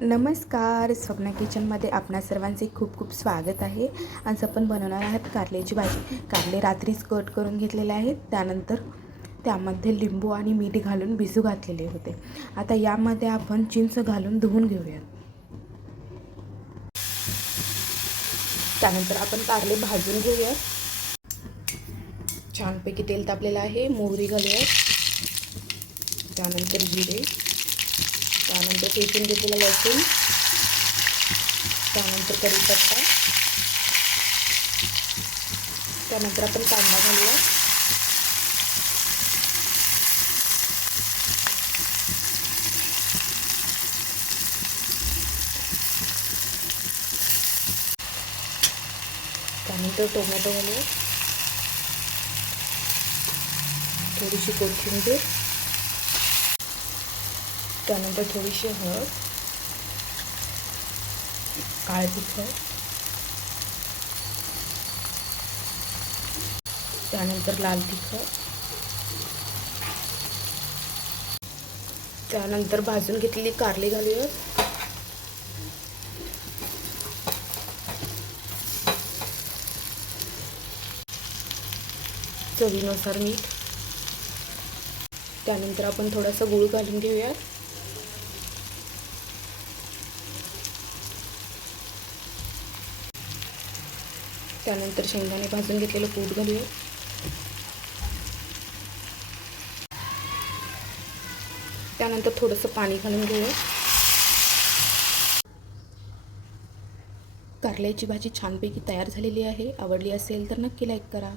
नमस्कार स्वप्ना किचनमध्ये आपणा सर्वांचे खूप खूप स्वागत आहे. आज आपण बनवणार आहात कारल्याची भाजी. कारले रात्रीच कट करून घेतलेले आहेत त्यानंतर त्यामध्ये लिंबू आणि मीठ घालून भिजू घातलेले होते. आता यामध्ये आपण चिंच घालून धुवून घेऊयात. त्यानंतर आपण कारले भाजून घेऊयात. छानपैकी तेल तापलेलं आहे मोहरी घालूयात. त्यानंतर जिरे. त्यानंतर ठेचून घेतलेला लसूण त्यानंतर कढीपत्ता त्यानंतर आपण कांदा घालूया त्यानंतर टोमॅटो घालूया थोडीशी कोथिंबीर त्यानंतर थोडीशी हळद काळ तिखट त्यानंतर लाल तिखट त्यानंतर भाजून घेतलेली कारली घालूया. चवीनुसार मीठ. त्यानंतर आपण थोडासा गूळ घालून घेऊयात. त्यानंतर शेंगदाणे भाजून घेतलेलं कूट घालूया. त्यानंतर थोडंसं पाणी घालून घेऊया. कारल्याची भाजी छानपैकी तयार झालेली आहे. आवडली असेल तर नक्की लाईक करा.